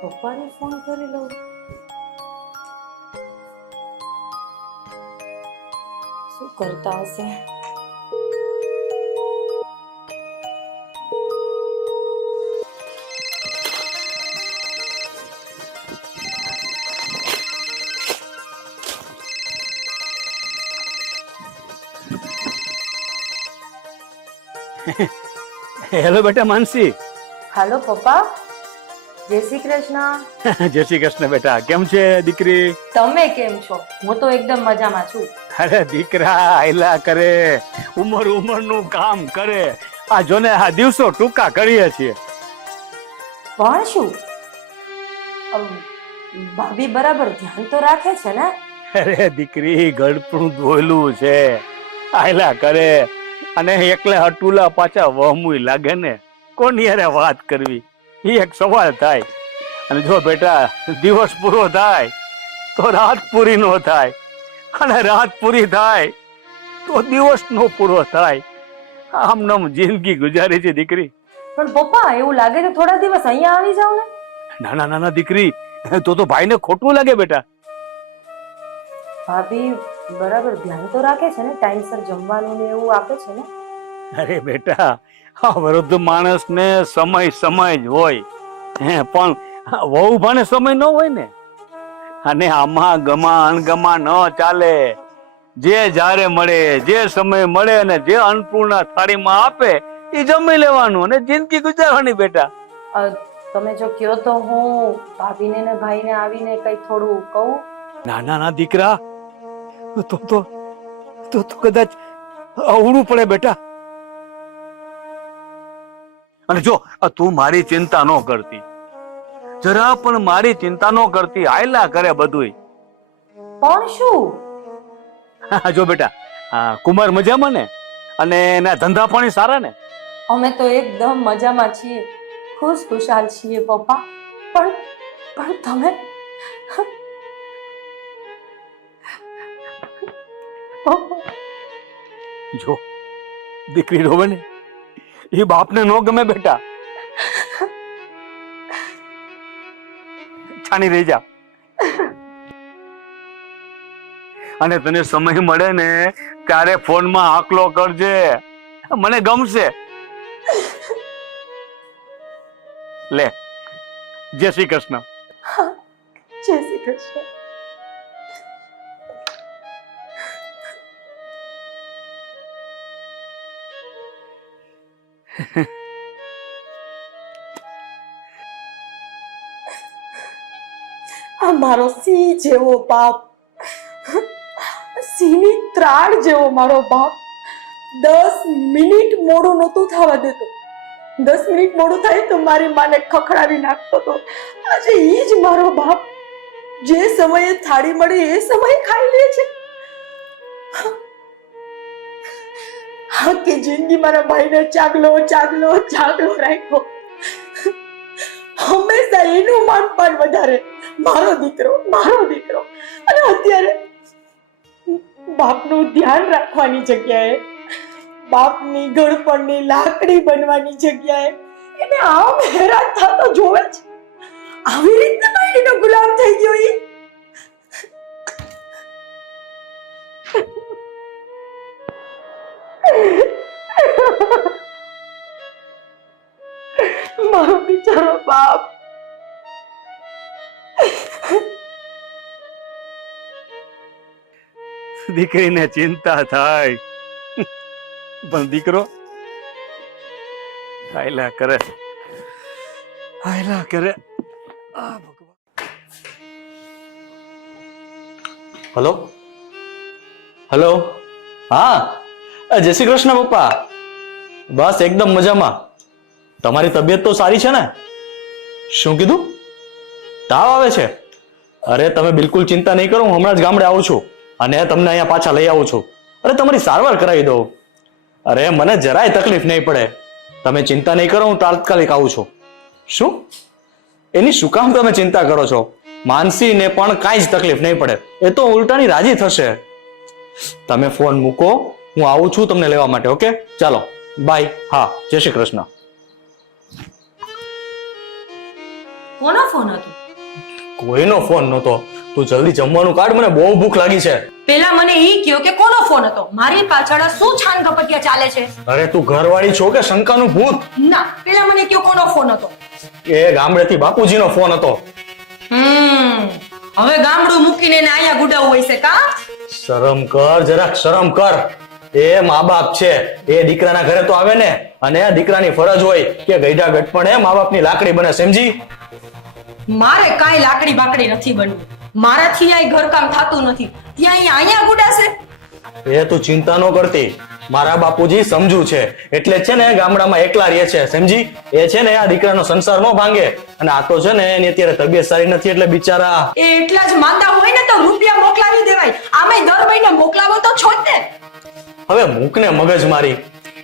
પપ્પાને ફોન કરી લઉં. શું કરતા હશે? હેલો બેટા માનસી. હાલો પપ્પા, જય શ્રી કૃષ્ણ. જય શ્રી કૃષ્ણ બેટા. કેમ છે દીકરી? તમે કેમ છો? હું તો એકદમ મજામાં છું. અરે દીકરા આયલા કરે, ઉમરનું કામ કરે. આ જોને આ દિવસો ટૂંકા કરીએ છીએ. પણ શું ભાભી બરાબર ધ્યાન તો રાખે છે ને? અરે દીકરી ગળપણું ધોયેલું છે, આયલા કરે. અને એકલે હટુલા પાછા વહમુય લાગે ને, કોની યારે વાત કરવી એ એક સવાલ થાય. અને જો બેટા દિવસ પૂરો થાય તો રાત પૂરી નો થાય, અને રાત પૂરી થાય તો દિવસ નો પૂરો થાય. આમ નામ જિંદગી ગુજારી છે દીકરી. પણ પપ્પા એવું લાગે તો થોડા દિવસ અહીંયા આવી જાવ ને. નાના નાના દીકરી, તો ભાઈને ખોટું લાગે બેટા. ભાભી બરાબર ધ્યાન તો રાખે છે ને, ટાઈમસર જમવાનું ને એવું આપે છે ને? અરે બેટા આ વૃદ્ધ માણસ ને સમય જ હોય, પણ વહુ ભાને સમય ન હોય ને. અને આમાં ગમા અણગમા ન ચાલે. જે જ્યારે મળે, જે સમય મળે અને જે અન્નપૂર્ણા થાળીમાં આપે એ જમી લેવાનું અને જિંદગી ગુજારવાની બેટા. તમે જો કયો તો હું ભાભીને ને ભાઈને આવીને કઈ થોડું કહું. ના ના ના દીકરા, તો કદાચ અવળું પડે બેટા. અને જો તું મારી ચિંતા ન કરતી, જરા પણ મારી ચિંતા ન કરતી, આયલા કરે બધું. પણ શું? જો બેટા કુમાર મજામાં ને, અને એના ધંધા પાણી સારા ને? અમે તો એકદમ મજામાં છીએ, ખુશખુશાલ છીએ પપ્પા. પણ તમે જો દીકરી રોવે ને એ બાપને નો ગમે બેટા. છાની રહી જા. અને તને સમય મળે ને ત્યારે ફોનમાં આકલો કરજે, મને ગમશે. લે, જય શ્રી કૃષ્ણ. જય શ્રી કૃષ્ણ. આ મારો સિંહ જેવો બાપ, સિંહની ત્રાડ જેવો મારો બાપ 10 મિનિટ મોડું નહોતું થવા દેતો. 10 મિનિટ મોડું થાય તો મારી માને ખખડાવી નાખતો હતો. આજે ઈ જ મારો બાપ જે સમયે થાળી મળે એ સમયે ખાઈ લે છે. આખી જિંદગી મારા ભાઈને ચાગલો રાખ્યો. હંમેશા એનું માનપાન વધારે, મારો દીકરો. અને અત્યારે બાપનું ધ્યાન રાખવાની જગ્યાએ, બાપની ગળપણની લાકડી બનવાની જગ્યાએ એને આમ હેરાન થતો જોવે છે. આવી રીતે બાયડીનો ગુલામ થઈ ગયો ઈ. મારો બિચારો બાપ. દીકરીને ચિંતા થાય, પણ દીકરો આયલા કરે. હલો, હા જય શ્રી કૃષ્ણ પપ્પા. બસ એકદમ મજામાં. તમારી તબિયત તો સારી છે ને? શું કીધું? તાવ આવે છે? અરે તમે બિલકુલ ચિંતા નહીં કરો, હું હમણાં જ ગામડે આવું છું અને તમને અહીંયા પાછા લઈ આવું છું. અરે તમારી સારવાર કરાવી દઉં. અરે મને જરાય તકલીફ નહીં પડે, તમે ચિંતા નહીં કરો, હું તાત્કાલિક આવું છું. શું? એની શું કામ તમે ચિંતા કરો છો? માનસીને પણ કાંઈ જ તકલીફ નહીં પડે, એ તો ઉલટાની રાજી થશે. તમે ફોન મૂકો, હું આવું છું તમને લેવા માટે. ઓકે ચાલો બાય. હા જય શ્રી કૃષ્ણ. કોનો ફોન હતો? કોઈનો ફોન નહોતો. તું જલ્દી જમવાનું કાઢ, મને બહુ ભૂખ લાગી છે. પેલા મને ઈ કયો કે કોનો ફોન હતો? મારી પાછળ આ શું છાન કપટિયા ચાલે છે? અરે તું ઘરવાળી છો કે શંકાનું ભૂત? ના, પેલા મને કયો કોનો ફોન હતો? એ ગામડેથી બાપુજીનો ફોન હતો. હવે ગામડું મૂકીને એને અહીંયા ગુડાવું હોય છે કા? શરમ કર, જરાક શરમ કર. એ મા બાપ છે, એ દીકરાના ઘરે તો આવે ને, અને દીકરાની ફરજ હોય કે ગઈઢા ગટપણે મા બાપની લાકડી બને, સમજી? મારે કાંઈ લાકડી બાકડી નથી બનવું. મારાથી અહીં ઘરકામ થતું નથી, ત્યાં અહીંયા ગુડાશે. એ તું ચિંતા ન કરતી. મારા બાપુજી સમજુ છે, એટલે છે ને ગામડામાં એકલા રહે છે, સમજી? એ છે ને આ દીકરાનો સંસાર નો ભાંગે. અને આ તો છે ને એની અત્યારે તબિયત સારી નથી, એટલે બિચારા એ એટલા જ માંદા હોય ને તો રૂપિયા મોકલાવી દેવાય. આમે દર મહિને મોકલાવો તો છો જ ને. હવે મૂકને મગજ મારી.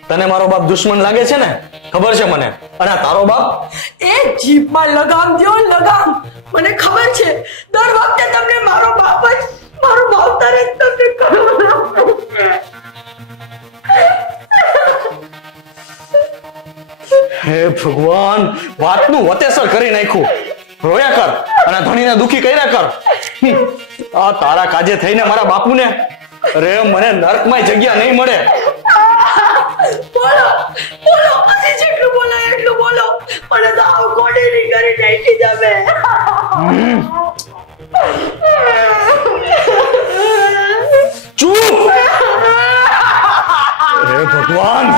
તને મારો બાપ દુશ્મન લાગે છે ને, ખબર છે મને. અને આ તારો બાપ એ જીભમાં લગામ દ્યો, લગામ. મને ખબર છે દર વખતે તમને મારો બાપ જ મારો ભાવતાર જ તમને હે ભગવાન, વાતનું વતેસર કરી નાખ્યું. રોયા કર અને ધણીને દુખી કર્યા કર. આ તારા કાજે થઈને મારા બાપુને, અરે મને નર્કમાં જગ્યા નહીં મળે. બોલો બોલો, હજી જેટલું બોલાય એટલું બોલો. મને તો આવ કોડેરી કરી નાખી જમે. ચૂપ! અરે ભગવાન,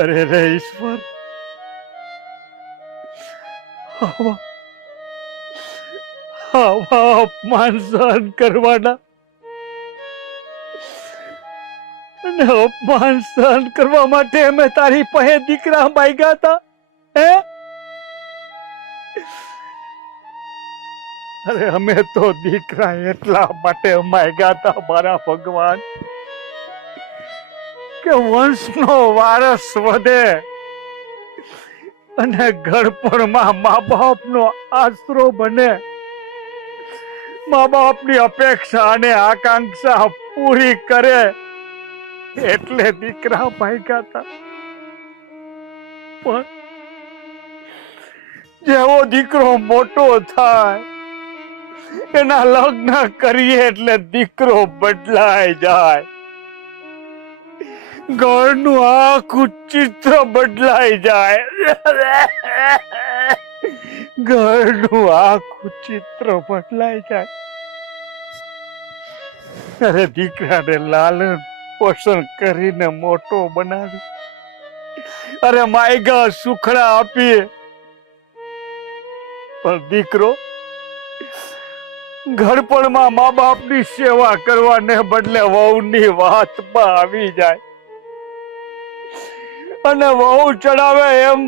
અરે રે ઈશ્વર, આવા અપમાન સહન કરવાના અને અપમાન સહન કરવા માટે અમે તારી પાસે દીકરા માંગ્યા હતા, હે? અરે અમે તો દીકરા એટલા માટે માંગ્યા હતા મારા ભગવાન કે વંશનો વારસ વધે અને ઘડપણમાં મા બાપનો આશરો બને, મા બાપની અપેક્ષા અને આકાંક્ષા પૂરી કરે, એટલે દીકરા માંગ્યા હતા. પણ જેવો દીકરો મોટો થાય, એના લગ્ન કરીએ એટલે દીકરો બદલાઈ જાય, ઘરનું આખું ચિત્ર બદલાઈ જાય, ઘરનું આખું ચિત્ર બદલાઈ જાય. અરે દીકરાને લાલન પોષણ કરીને મોટો બનાવી, અરે માયગા સુખડા આપીએ, પણ દીકરો ઘડપણમાં મા બાપની સેવા કરવાને બદલે વહુની વાતમાં આવી જાય અને વહુ ચડાવે એમ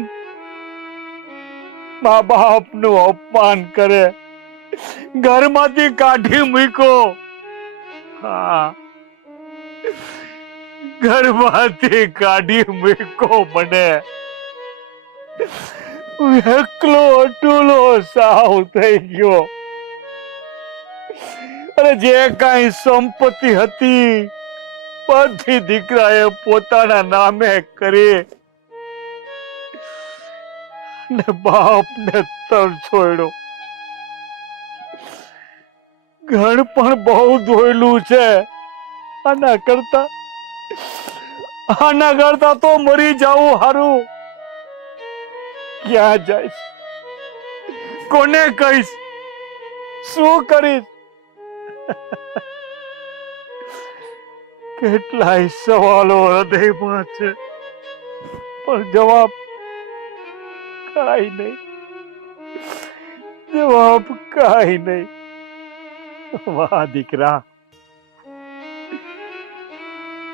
મા બાપનું અપમાન કરે, ઘરમાંથી કાઢી મૂક્યો. હા, ઘરમાંથી કાઢી મૂક્યો મને. એકલો અટુલો સાવ થઈ ગયો. અરે જે કઈ સંપત્તિ હતી બધી દીકરાએ પોતાના નામે કરી ને બાપને તર છોડ્યો. ઘર પણ બહુ ધોયેલું છે. આના કરતા તો મરી જાવું હારું. ક્યાં જઈશ, કોને કહીશ, શું કરીશ? કેટલાય સવાલો હૃદયમાં છે, પણ જવાબ કાંઈ નહીં. જવાબ કાંઈ નહીં. વાહ દીકરા,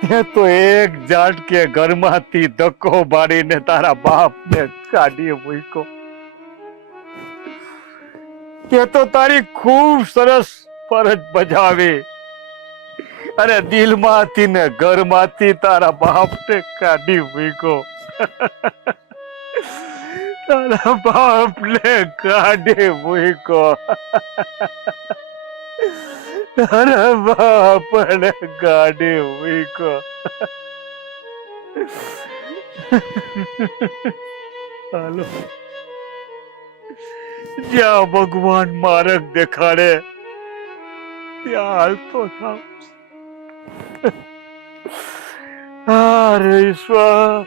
તે તો એક ઝાટકે ઘરમાંથી ધક્કો મારીને તારા બાપને કાઢી મૂક્યો. તે તો તારી ખૂબ સરસ ફરજ બજાવી, અને દિલમાંથી ને ઘરમાંથી તારા બાપને કાઢી મૂક્યો. તારા બાપને કાઢી મૂક્યો. તારા બાપને કાઢી મૂક્યો. હાલો, જ્યાં ભગવાન માર્ગ દેખાડે ત્યાં હાલતો થાવ. હરે ઈશ્વર.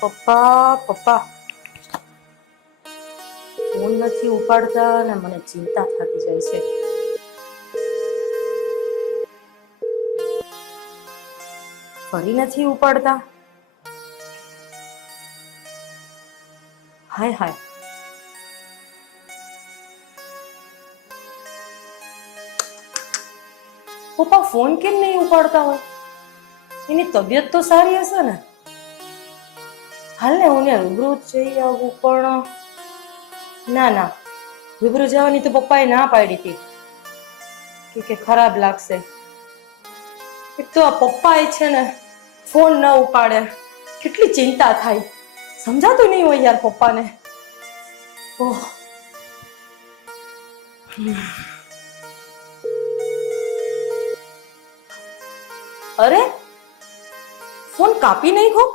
પપ્પા પપ્પા ફોન નથી ઉપાડતા ને મને ચિંતા થતી જાય છે. ફરી નથી ઉપાડતા. હાય હાય, પપ્પા ફોન કેમ નહીં ઉપાડતા હોય? એની તબિયત તો સારી હશે ને? હાલ ને હું રૂબરૂ જઈ આવું, પણ ના ના, રૂબરૂ જવાની તો પપ્પાએ ના પાડી હતી કે ખરાબ લાગશે. એક તો આ પપ્પા છે ને ફોન ન ઉપાડે, કેટલી ચિંતા થાય. સમજાતું નહીં હોય યાર પપ્પાને. ઓહ, અરે ફોન કાપી નહીં ખો.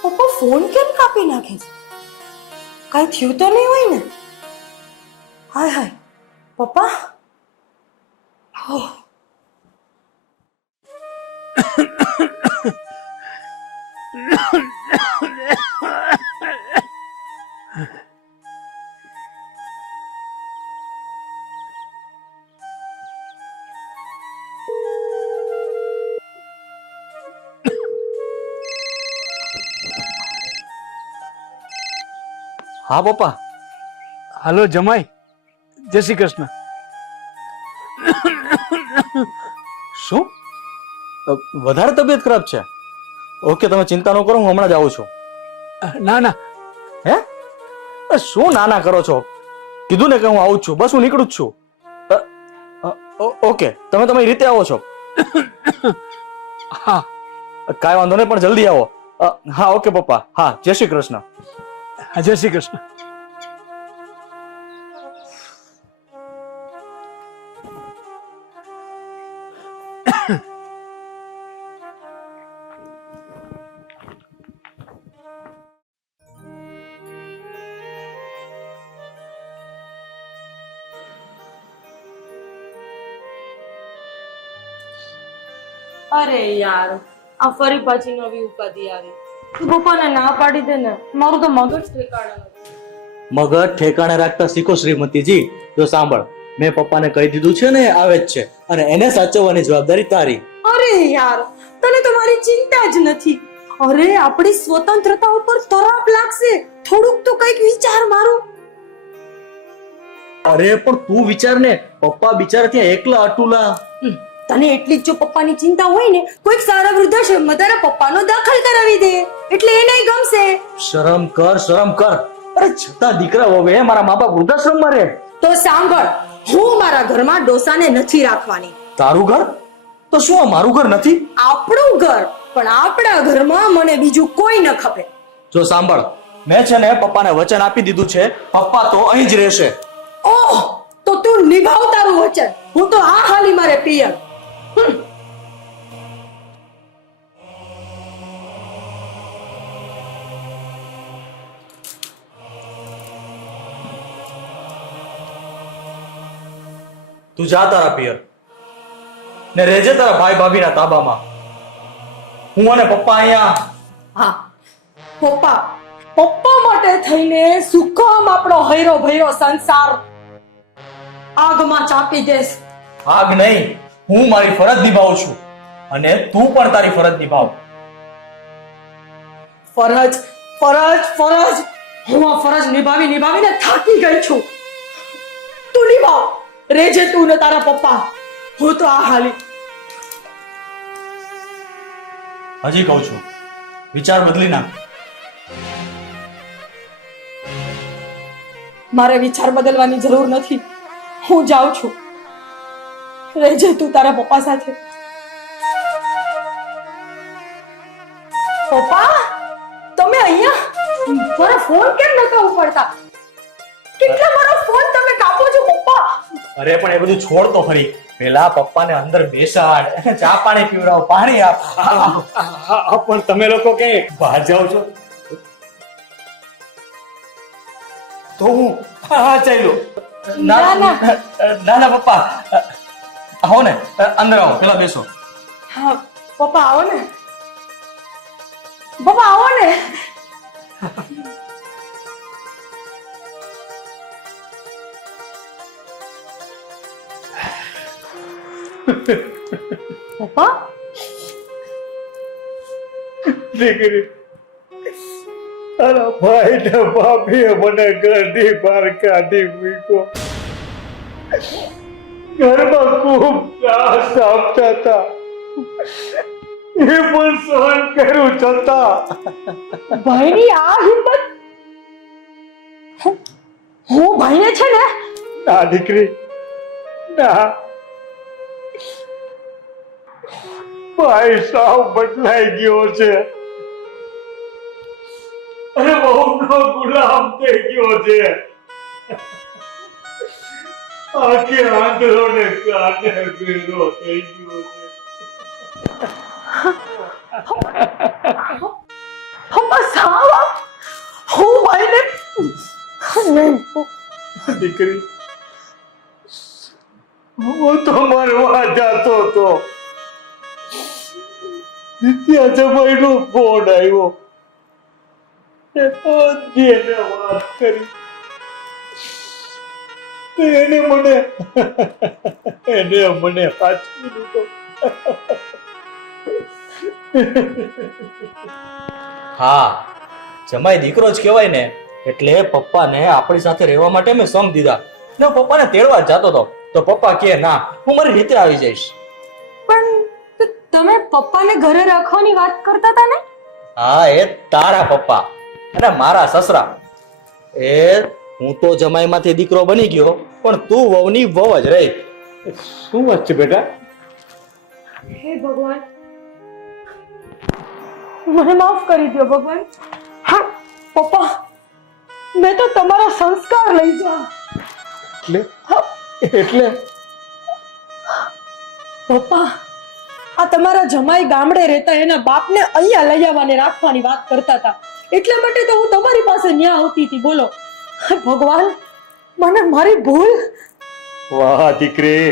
પપ્પા ફોન કેમ કાપી નાખે છે? કઈ થયું તો નહીં હોય ને? હાય હાય પપ્પા. હા પપ્પા. હાલો જમાઈ, જય શ્રી કૃષ્ણ. શું વધારે તબિયત ખરાબ છે? ઓકે, તમે ચિંતા ન કરો, હું હમણાં જ આવું છું. ના ના. હે? શું ના ના કરો છો? કીધું ને કે હું આવું જ છું, બસ હું નીકળું જ છું. ઓકે, તમે તમારી રીતે આવો છો. હા, કાંઈ વાંધો નહીં, પણ જલ્દી આવો. હા ઓકે પપ્પા. હા, જય શ્રી કૃષ્ણ. જય શ્રી કૃષ્ણ. અરે યાર, આ ફરી પાછી નવી ઉપાધિ આવી. તું પપ્પાને ના પાડી દે ને, મારું તો મગજ ઠેકાણે નથી. મગજ ઠેકાણે રાખતા શીખો શ્રીમતીજી. જો સાંભળ, મેં પપ્પાને કહી દીધું છે ને, આવે જ છે, અને એને સાચવવાની જવાબદારી તારી. અરે યાર, તને તો મારી ચિંતા જ નથી. અરે આપણી સ્વતંત્રતા ઉપર તરાપ લાગશે. થોડુંક તો કંઈક વિચાર મારું. અરે પણ તું વિચાર ને, પપ્પા બિચારા ત્યાં એકલા અટુલા. તને એટલી જ જો પપ્પાની ચિંતા હોય ને, કોઈક સારા વૃદ્ધાશ્રમમાં તારા પપ્પાનો દાખલ કરાવી દે, એટલે એને ગમશે. શરમ કર, શરમ કર. અરે છતાં દીકરા હવે મારા મા બાપ વૃદ્ધાશ્રમમાં રહે. તો સાંભળ, હું મારા ઘરમાં ડોસાને નથી રાખવાની. તારું ઘર? તો શું આ મારું ઘર નથી? આપણું ઘર, પણ આપણા ઘરમાં મને બીજું કોઈ ન ખપે. જો સાંભળ, મેં છે ને પપ્પાને વચન આપી દીધું છે, પપ્પા તો અહીં જ રહેશે. ઓહ, તો તું નિભાવ તારું વચન. હું તો આ હાલી મારે પિયર. તું જા તારા પિયર ને રહેજે તારા ભાઈ ભાભીના તાબામાં. હું અને પપ્પા અહીંયા. હા, પપ્પા માટે થઈને શું કામ આપણો હૈરો ભૈરો સંસાર આગમાં ચાપી દેસ? આગ નહીં, હું મારી ફરજ નિભાવું છું, અને તું પણ તારી ફરજ નિભાવ. ફરજ ફરજ ફરજ હું આ ફરજ નિભાવીને થાકી ગઈ છું. તું નિભાવ, રેજે તું ને તારા પપ્પા. હું તો આ હાલી. હજી કહું છું, વિચાર બદલી નાખ. મારે વિચાર બદલવાની જરૂર નથી. હું જાઉં છું. રેજે તું તારા પપ્પા સાથે. પપ્પા, તમે અહીંયા? મારો ફોન કેમ નતો ઉપાડતા? કેટલા મારો ફોન તમે કાપો છો પપ્પા? અરે પણ એ બધું છોડ તો ખરી. પેલા પપ્પાને અંદર બેસાડ, ચા પાણી પીવડાવ, પાણી આપ. પણ તમે લોકો કઈ બહાર જાઓ છો? તો હું હા ચાલ્યો. ના, ના. ના પપ્પા, આવો ને, અંદર આવો, પેલા બેસો. હા પપ્પા, આવો ને. પપ્પા આવો ને. પપ્પા, દીકરી, તારા ભાઈ ને ભાભીએ મને ઘરની બહાર કાઢી મૂક્યો. ઘરમાં ખૂબ ત્રાસ આપતા હતા, એ પણ સહન કર્યું છતાં ભાઈની આ હિંમત! હું ભાઈને છે ને. ના દીકરી, ના. ભાઈ સાવ બદલાઈ ગયો છે અને બહુનો ગુલામ થઈ ગયો છે. આખે આંધળો ને કાને બેરો થઈ ગયો છે. પપ્પા સાવ હું ભાઈને નહીં. દીકરી, હું તો મરવા જતો હતો, ત્યાં જમાઈનો ફોન આવ્યો. એને વાત કરી, એને મને સાચવી લીધો. હા, જમાઈ દીકરો જ કહેવાય ને, એટલે પપ્પાને આપણી સાથે રહેવા માટે મેં સમ દીધા. ને પપ્પાને તેડવા જ જતો હતો, તો પપ્પા કહે ના, હું મારી રીતે આવી જઈશ. પણ તમે પપ્પાને ઘરે રાખવાની વાત કરતા હતા ને? હા, એ તારા પપ્પા અને મારા સસરા. એ હું તો જમાઈમાંથી દીકરો બની ગયો, પણ તું વહુની વહુ જ રહી. શું વાત છે બેટા? હે ભગવાન, મને માફ કરી દો ભગવાન. હા પપ્પા, મેં તો તમારા સંસ્કાર લઈ જા. એટલે પપ્પા, આ તમારા જમાઈ ગામડે રહેતા એના બાપને અહીંયા લઈ આવવાને રાખવાની વાત કરતા હતા, એટલા માટે તો હું તમારી પાસે ન્યા આવતી હતી. બોલો ભગવાન, મને મારી ભૂલ. વાહ દીકરી,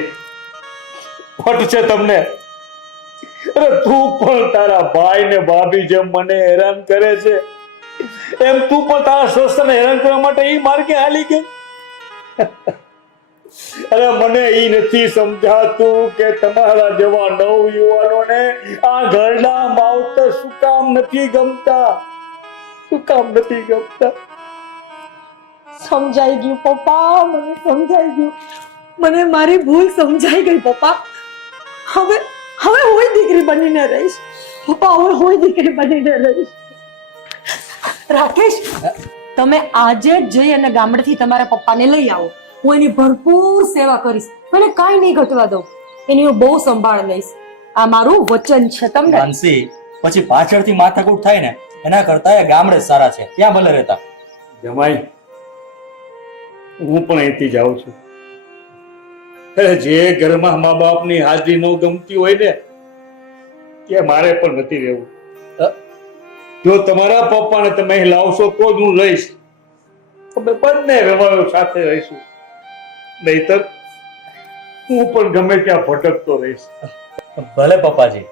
પટ છે તમને. અરે તું પણ તારા ભાઈ ને ભાભી જેમ મને હેરાન કરે છે, એમ તું પણ તારા સસરાને હેરાન કરવા માટે એ માર્ગે હાલી ગઈ. અરે મને ઈ નથી સમજાતું કે તમારા જેવા નવ યુવાનોને આ ઘરના માવતર શું કામ નથી ગમતા, શું કામ નથી ગમતા? સમજાઈ ગયું પપ્પા, મને સમજાઈ ગયું, મને મારી ભૂલ સમજાઈ ગઈ પપ્પા. હવે હવે હું દીકરી બનીને રહીશ પપ્પા, હવે હું દીકરી બનીને રહીશ. રાકેશ, તમે આજે જ જઈ અને ગામડેથી તમારા પપ્પાને લઈ આવો. હું એની ભરપૂર સેવા કરીશ, મને કાંઈ નહીં ઘટવા દઉં, એની હું બહુ સંભાળ લઈશ. આ મારું વચન છે તમને. માનસી, પછી પાછળથી માથાકૂટ થાય ને એના કરતા એ ગામડે જ સારા છે, ત્યાં ભલે રહેતા. જમાઈ, હું પણ અહીંથી જાઉં છું. જે ઘરમાં મા બાપની હાજરી ન ગમતી હોય ને ત્યાં મારે પણ નથી રહેવું. જો તમારા પપ્પાને તમે અહીં લાવશો તો જ હું રહીશ. અમે બંને વ્યવહારો સાથે રહીશું, નહીતર હું પણ ગમે ત્યાં ભટકતો રહીશ. ભલે પપ્પાજી,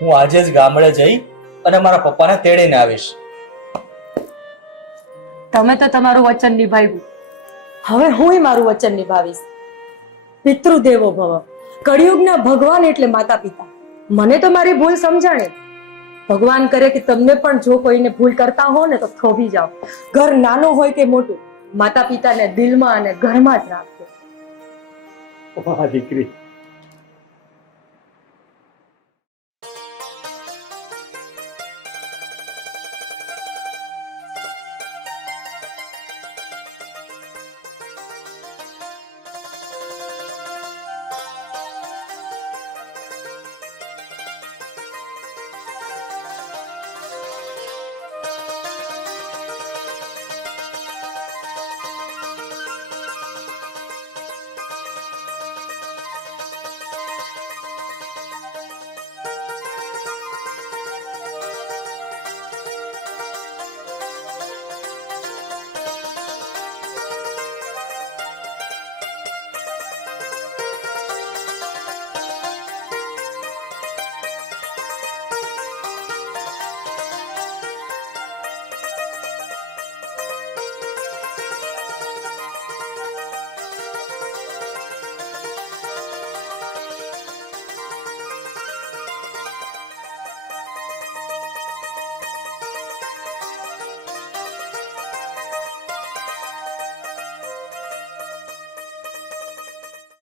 હું આજે જ ગામડે જઈ અને મારા પપ્પાને તેડીને આવીશ. તમે તો તમારું વચન નિભાવ્યું, હવે હું મારું વચન નિભાવીશ. પિતૃદેવો ભવ, કળિયુગના ભગવાન એટલે માતા પિતા. મને તો મારી ભૂલ સમજાણે. ભગવાન કરે કે તમને પણ જો કોઈને ભૂલ કરતા હો ને તો થોભી જાઓ. ઘર નાનો હોય કે મોટું, માતા પિતાને દિલમાં અને ઘરમાં જ રાખજો. વાહ દીકરી,